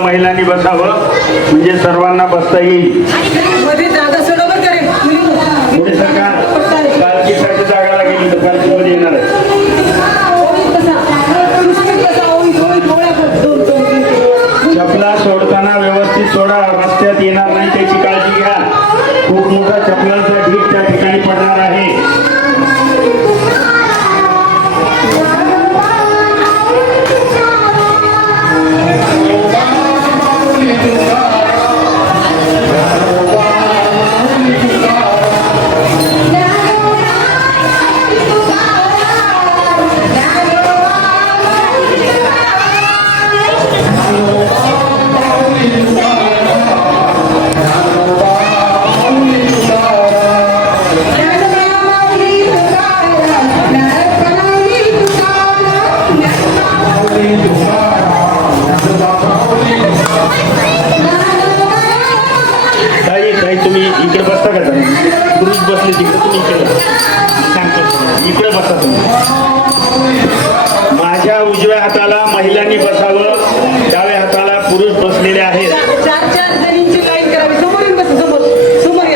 महिलांनी बसावं म्हणजे सर्वांना बसता येईल. पुढे सरकार पालखीसाठी जागा लागेल तर पालखीमध्ये येणार आहे. चपला सोडताना व्यवस्थित सोडा, रस्त्यात येणार नाही त्याची काळजी घ्या. खूप मोठा चपलांचा ढीग त्या ठिकाणी पडणार आहे. तुम्ही इकडे बसता का? पुरुष बसले तिकडे, तुम्ही इकडे सांगतो इकडे बसा. तुम्ही माझ्या उजव्या हाताला महिलांनी बसावं, डाव्या हाताला पुरुष बसलेले आहेत.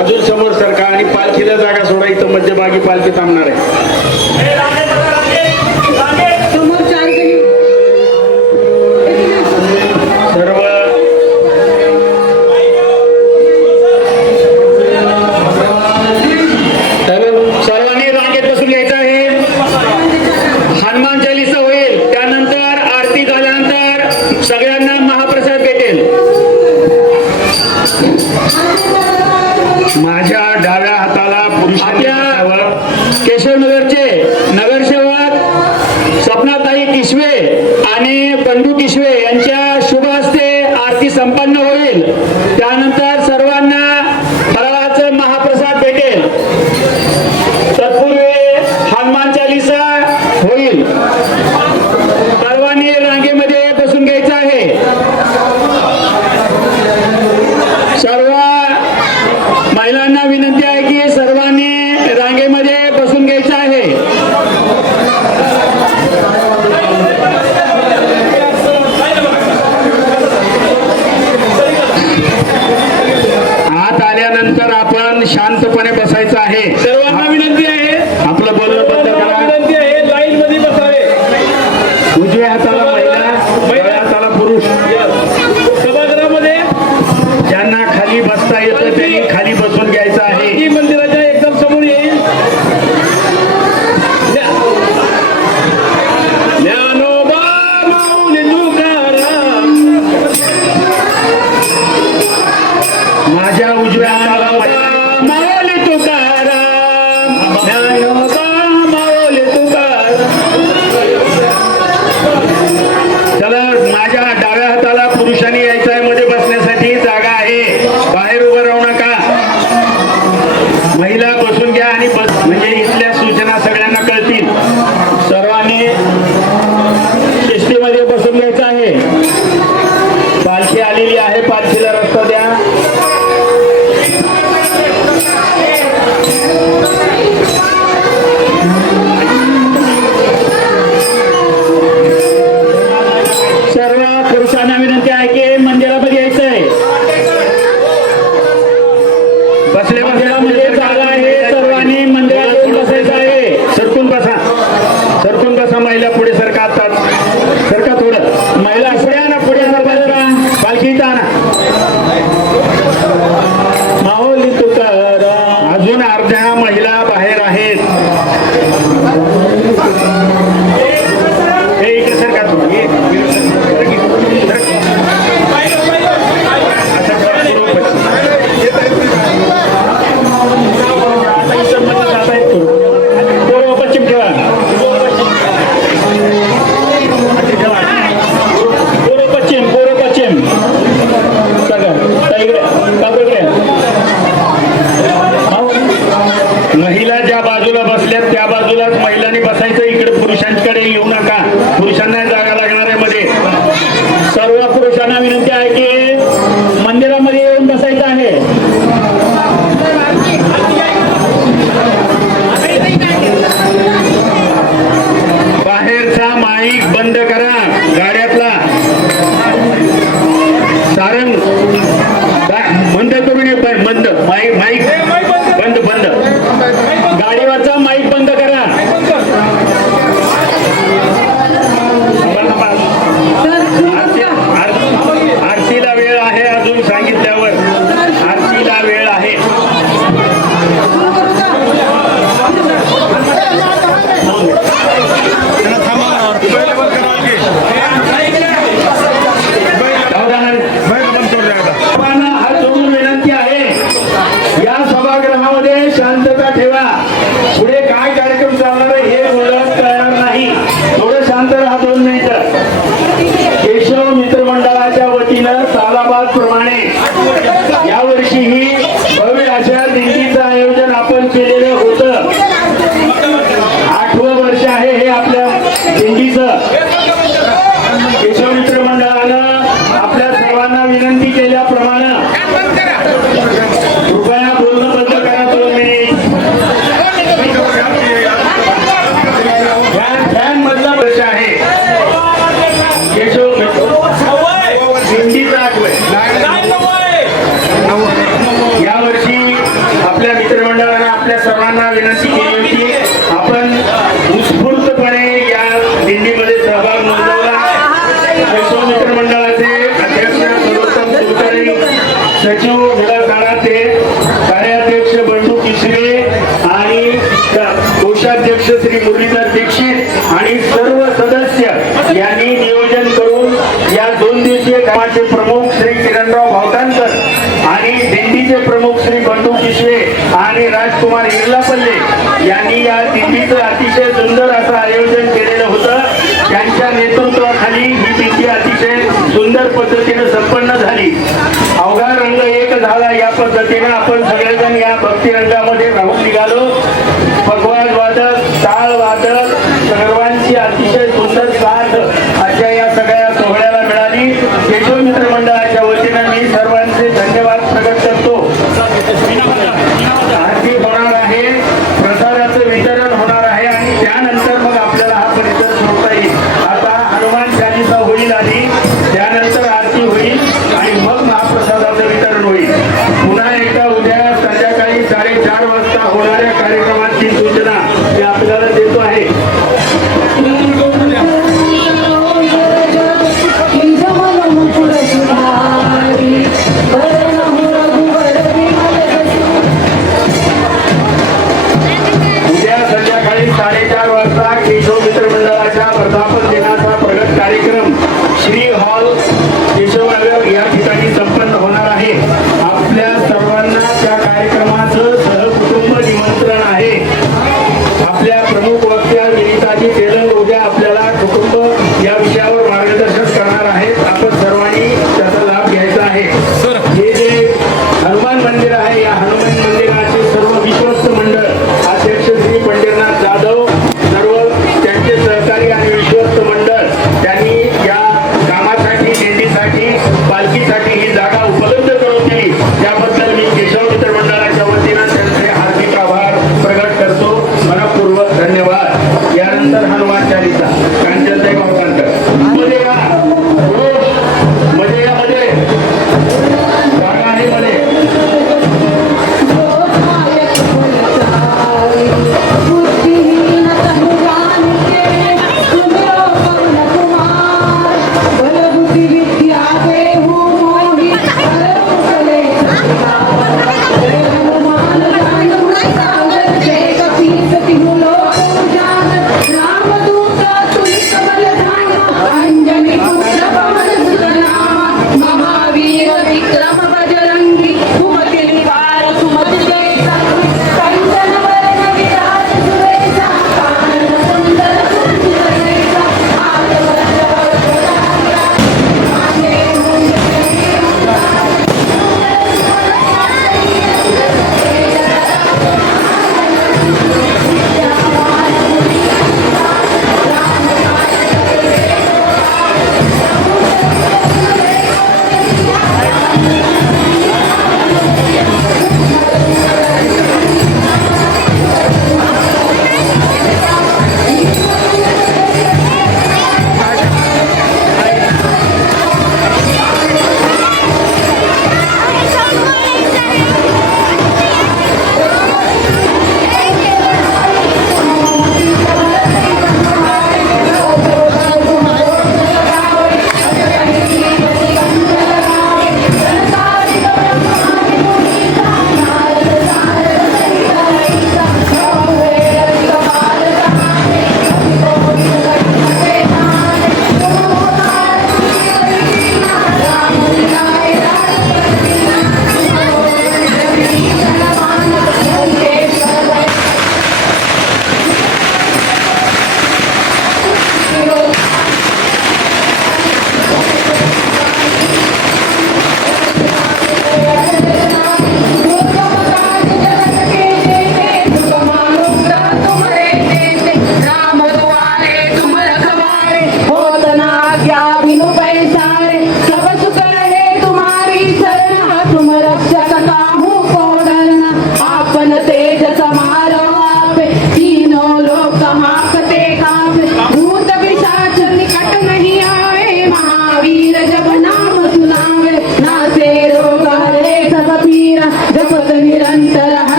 अजून समोर सरका आणि पालखीला जागा सोडा. इथं मध्यभागी पालखी थांबणार आहे. सगळ्यांना महाप्रसाद भेटेल. माझ्या डाव्या हाताला पुरुषाच्या केशवनगरचे नगरसेवक स्वप्नाताई किशवे आणि बंधू किशवे यांच्या शुभ हस्ते आरती संपन्न होईल. त्यानंतर सर्वांना फराळाचं महाप्रसाद भेटेल. तत्पूर्वी हनुमान चालीसा होईल. सर्वांनी रांगेमध्ये बसून घ्यायचं आहे. सर्व महिलांना विनंती आहे की सर्वांनी रांगेमध्ये बसून घ्यायचं आहे. आत आल्यानंतर आपण शांतपणे बसायचं आहे. सर्वांना विनंती आहे आपलं बोलणं बंद करा. विनंती आहे लाईन मध्ये बसावे. उजव्या हाताला महिला हाताला पुरुष. सभागृहामध्ये ज्यांना खाली बसता येतं त्यांनी खाली बसून घ्यायचं आहे. मंदिराच्या एकदम समोर येईल. माझ्या उजव्या हाताला माऊली तुकाराम, माऊली तुकाराम. चला, माझ्या डाव्या हाताला पुरुषांनी यायचं आहे. मध्ये बसण्यासाठी जागा आहे. बाहेर उभं राहू नका. महिला बसून घ्या आणि बस म्हणजे इथल्या सूचना सगळ्यांना कळतील. सर्वांनी शिस्तीमध्ये बसून घ्यायचं आहे. पालखी आलेली आहे. पालखीला रस्ता द्या. सर्व पुरुषांना विनंती आहे की मंदिरामध्ये यायचंय. बसल्या बसल्यामध्ये जागा आहे. सर्वांनी अजून अर्ध्या महिला बाहेर आहेत. हे इकडे सर का तुम्ही पूर्व पश्चिम ठेवा. पूर्व पश्चिम महिला ज्या बाजूला बसल्यात त्या बाजूलाच महिलांनी बसायचं. इकडे पुरुषांकडे येऊ नका. पुरुषांना जागा लागणार आहे मध्ये. सर्व पुरुषांना विनंती आहे की मंदिरामध्ये येऊन बसायचं आहे. बाहेरचा माईक बंद करा. गाड्यातला सारंग बंद करून येत आहे. बंद माईक बंद. गाडीवरचा माईक बंद करा. आरतीला वेळ आहे. अजून सांगितल्यावर आरतीला वेळ आहे. हात जोडून विनंती आहे, या सभागृहामध्ये शांतता ठेवा. पुढे काय कार्यक्रम चालणार आहे हे बोलत तयार नाही. थोडं शांत राहा. 2 मिनिटं. केशव मित्र मंडळाच्या वतीनं सालाबाद प्रमाणे यावर्षीही भव्य अशा दिंडीचं आयोजन आपण केलेलं होतं. 8वं वर्ष आहे हे आपल्या दिंडीचं. केशव मित्र मंडळानं आपल्या सर्वांना विनंती केल्याप्रमाणे कृपया बोलणं बंद करा. 2 मिनिट. फॅन मधला वर्ष आहे केशव दिंडीचा 8वं. यावर्षी आपल्या मित्रमंडळानं आपल्या सर्वांना विनंती केली होती, आपण उत्स्फूर्तपणे या दिंडीमध्ये सहभाग नोंदवला. केशव मित्रमंडळाचे अध्यक्ष सर्वोत्तम कुलकर्णी, सचिव विलास आराते, कार्याध्यक्ष बंडू किसरे आणि कोषाध्यक्ष श्री मुरलीधर दीक्षित आणि सर्व सदस्य यांनी नियोजन करून या 2 दिवसीय कामाचे प्रमुख श्री किरणराव भावतांकर आणि दिंडीचे प्रमुख श्री बंडू किसवे आणि राजकुमार इर्लापल्ले यांनी या दिंडीचं अतिशय सुंदर असं आयोजन केलेलं होतं. त्यांच्या नेतृत्वाखाली ही दिंडी अतिशय सुंदर पद्धतीने संपन्न झाली. अवघा रंग एक झाला. या पद्धतीने आपण सगळेजण या भक्ती रंगामध्ये राहून निघालो. भगवान वादक, टाळ वादक सर्वांची अतिशय सुंदर साथ अशा या सगळ्या सोहळ्याला मिळाली. केशव मित्र मंडळाच्या वतीनं मी सर्वांचे धन्यवाद प्रकट करतो. आरती होणार आहे, प्रसादाचं वितरण होणार आहे आणि त्यानंतर मग आपल्याला हा परिसर सोडता येईल. आता हनुमान चालीसा होईल आणि त्यानंतर आरती होईल आणि मग महाप्रसादाचं वितरण होईल. पुन्हा एकदा उद्या संध्याकाळी 4:30 वाजता होणाऱ्या कार्यक्रमाची सूचना मी आपल्याला देतो आहे. उद्या संध्याकाळी 4:30 वाजता केशव मित्र मंडळाच्या वर्धापन दिनाचा प्रगत कार्यक्रम श्री हॉल केशवनगर या ठिकाणी संपन्न होणार आहे. आपल्या सर्वांना त्या कार्यक्रमाचं सहकुटुंब निमंत्रण आहे. आपल्या प्रमुख वक्त्या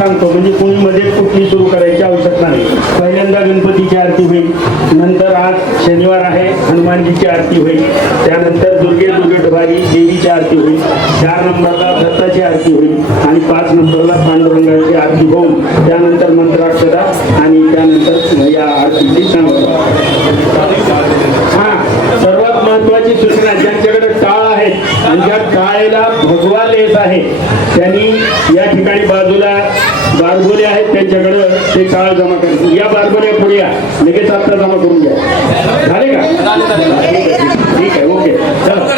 सांगतो, म्हणजे कोणी मध्ये कुठली सुरू करायची आवश्यकता नाही. पहिल्यांदा गणपतीची आरती होईल, नंतर आज शनिवार आहे हनुमानजीची आरती होईल, त्यानंतर दुर्गे दुर्गेटभारी देवीची आरती होईल, 4 नंबरला दत्ताची आरती होईल आणि 5 नंबरला पांडुरंगाची आरती होऊन त्यानंतर मंत्राक्षरा आणि त्यानंतर या आरतीची सांगतो. सर्वात महत्वाची सूचना, ज्यांच्याकडे टाळ आहेत आणि ज्या टाळेला भगवा लेस आहे त्यांनी या ठिकाणी बाजूला बारबोले आहेत, त्यांच्याकडे ते टाळ जमा करतील. या बारबोल्या पुढे या, लगेच आता जमा करून घ्या. झाले का? ठीक आहे, ओके. चला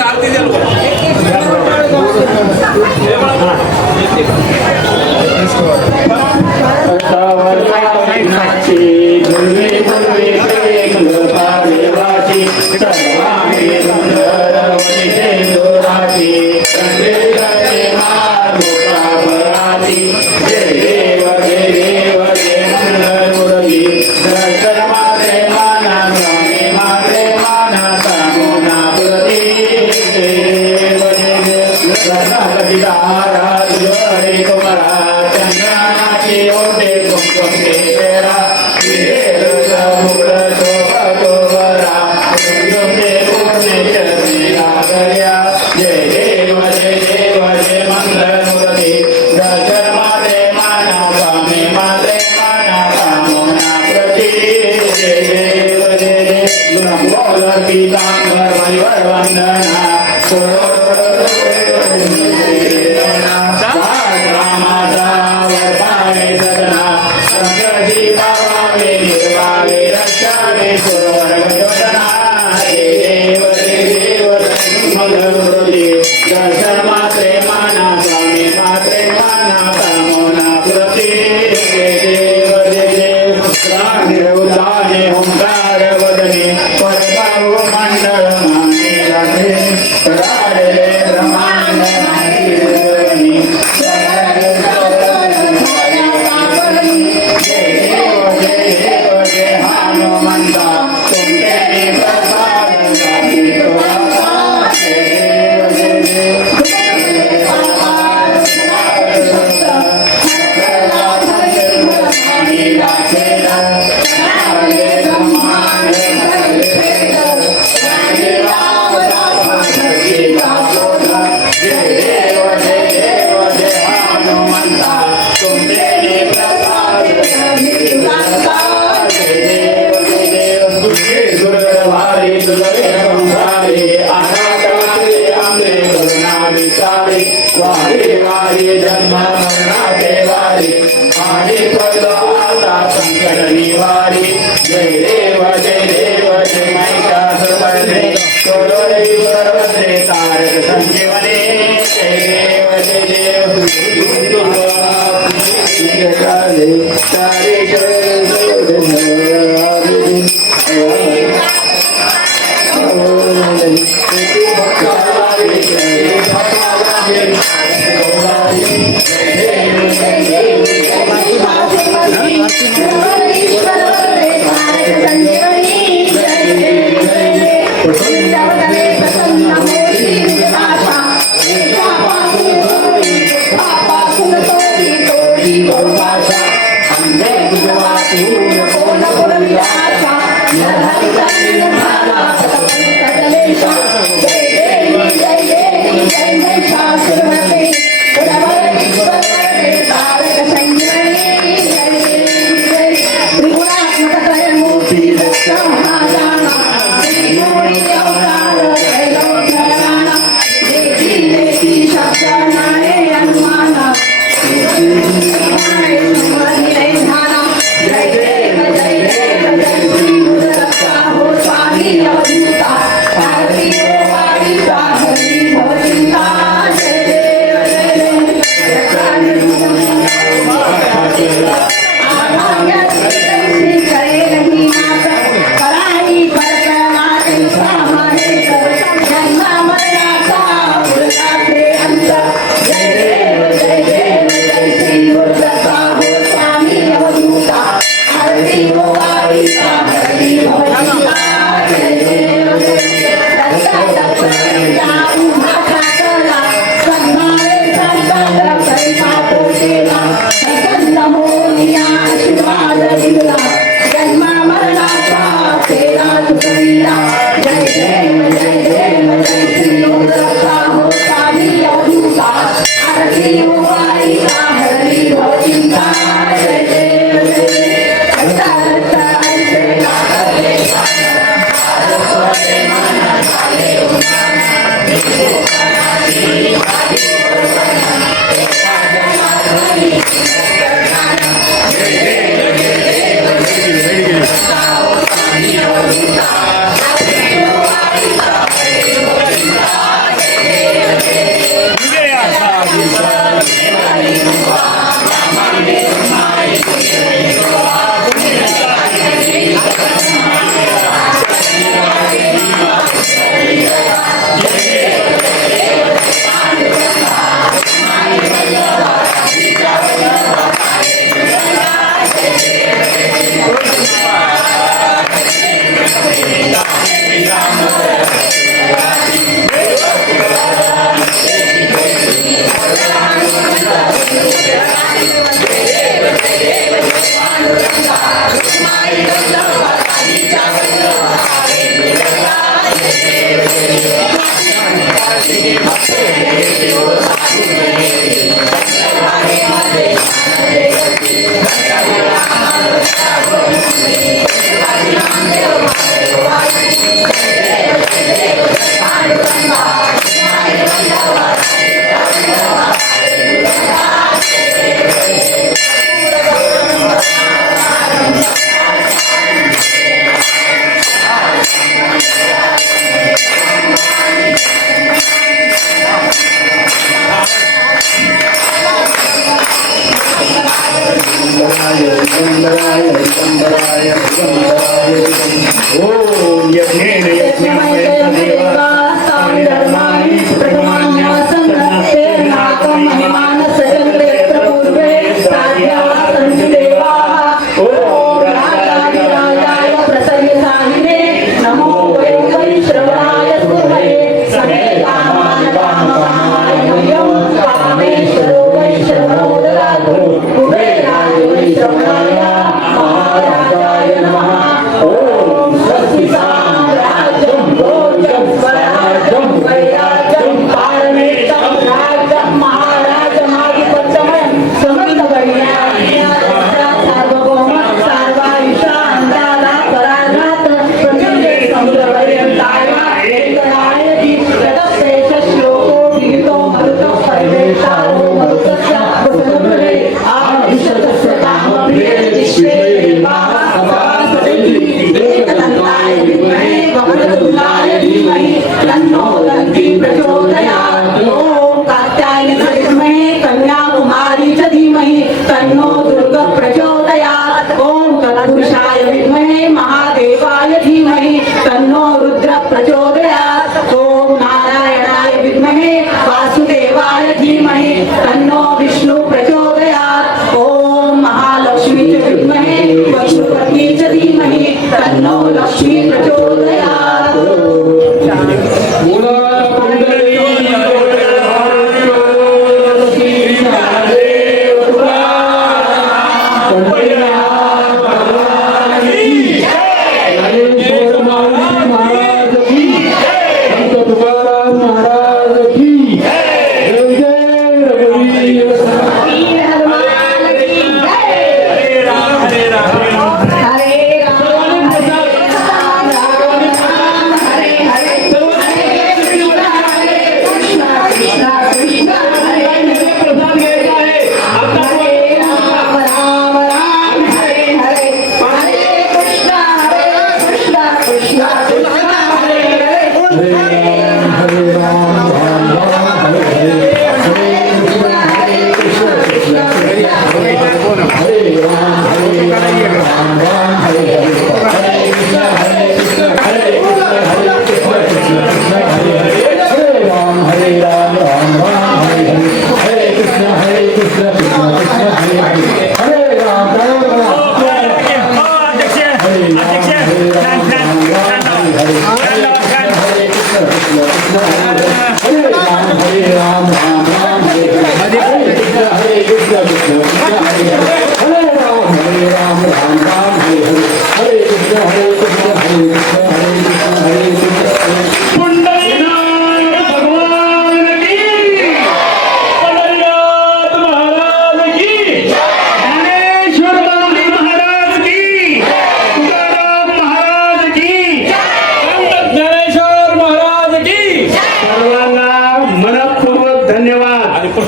Hare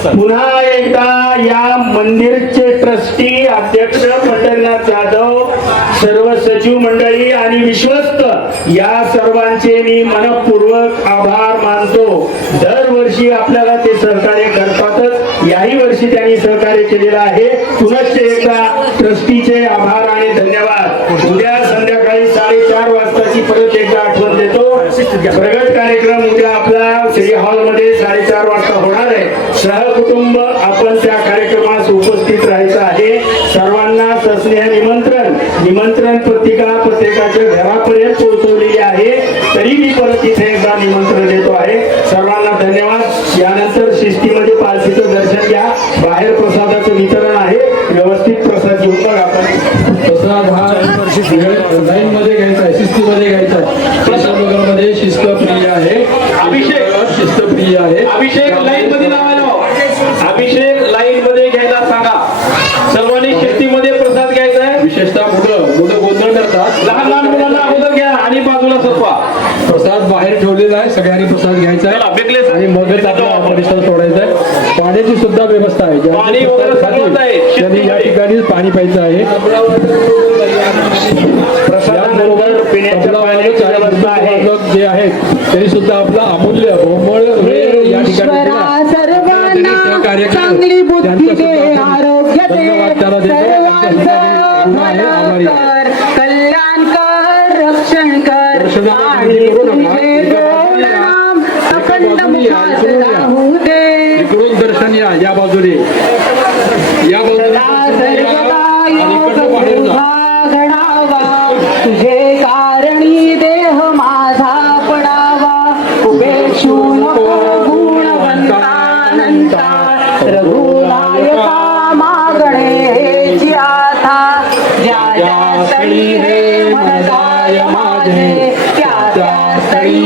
पुन्हा एकदा या मंदिरचे ट्रस्टी अध्यक्ष पंढरीनाथ जाधव मंडळी आणि विश्वस्त या सर्वांचे मी मनपूर्वक आभार मानतो. दरवर्षी आपल्याला ते सहकार्य करतातच, याही वर्षी त्यांनी सहकार्य केलेलं आहे. पुनश्च एकदा ट्रस्टीचे आभार आणि धन्यवाद. उद्या संध्याकाळी 4:30 वाजताची परत एकदा आठवण देतो. प्रगत कार्यक्रम उद्या आपला सिटी हॉलमध्ये 4:30 वाजता होणार आहे. सहकुटुंब आपण त्या कार्यक्रमास उपस्थित राहायचं आहे. सर्वांना सस्नेह निमंत्रण पत्रिका प्रत्येकाच्या घरापर्यंत पोहोचवलेली आहे. तरी मी परत इथे एकदा निमंत्रण देतो आहे. सर्वांना धन्यवाद. यानंतर शिस्तीमध्ये पालखीचं दर्शन घ्या. बाहेर प्रसादाचं वितरण आहे. व्यवस्थित प्रसाद घेऊन बघा. आपण प्रसाद हा लाईन मध्ये घ्यायचा आहे, शिस्तीमध्ये घ्यायचा आहे. प्रसादमध्ये शिस्तप्रिय आहे. अभिषेक शिस्तप्रिय आहे. अभिषेक लाईन मध्ये लावायला. अभिषेक लाईन मध्ये घ्यायला सांगा. सर्वांनी शिस्तीमध्ये प्रसाद घ्यायचा आहे. विशेषतः मुलं गोंधळ करतात. लहान मुलांना अगोदर घ्या आणि बाजूला सरकवा. प्रसाद बाहेर ठेवलेला आहे. सगळ्यांनी प्रसाद घ्यायचा आहे आणि मगच आपला परिसर सोडायचा आहे. पाण्याची सुद्धा व्यवस्था आहे. पाणी वगैरे सगळं आहे. त्यांनी या ठिकाणी पाणी प्यायचं आहे. प्रसादाबरोबर पिण्याच्या पाण्याची व्यवस्था आहे. जे आहेत त्यांनी सुद्धा आपला अमूल्य बहुमूल्य वेळ या ठिकाणी सहकार्य चांगली बुद्धी दे, आरोग्य दे, कल्याण कर, रक्षण कर आणि तुझे नाम अखंड मुखात राहू दे. इकडून दर्शन या बाजूने तुझे कारणी देह माझा पडावा. उपेक्षू नको गुणवंतानंता, रघुनायका मागणे हेची आथा. ज्या ज्या स्थळी हे मन जाय माझे, त्या त्या स्थळी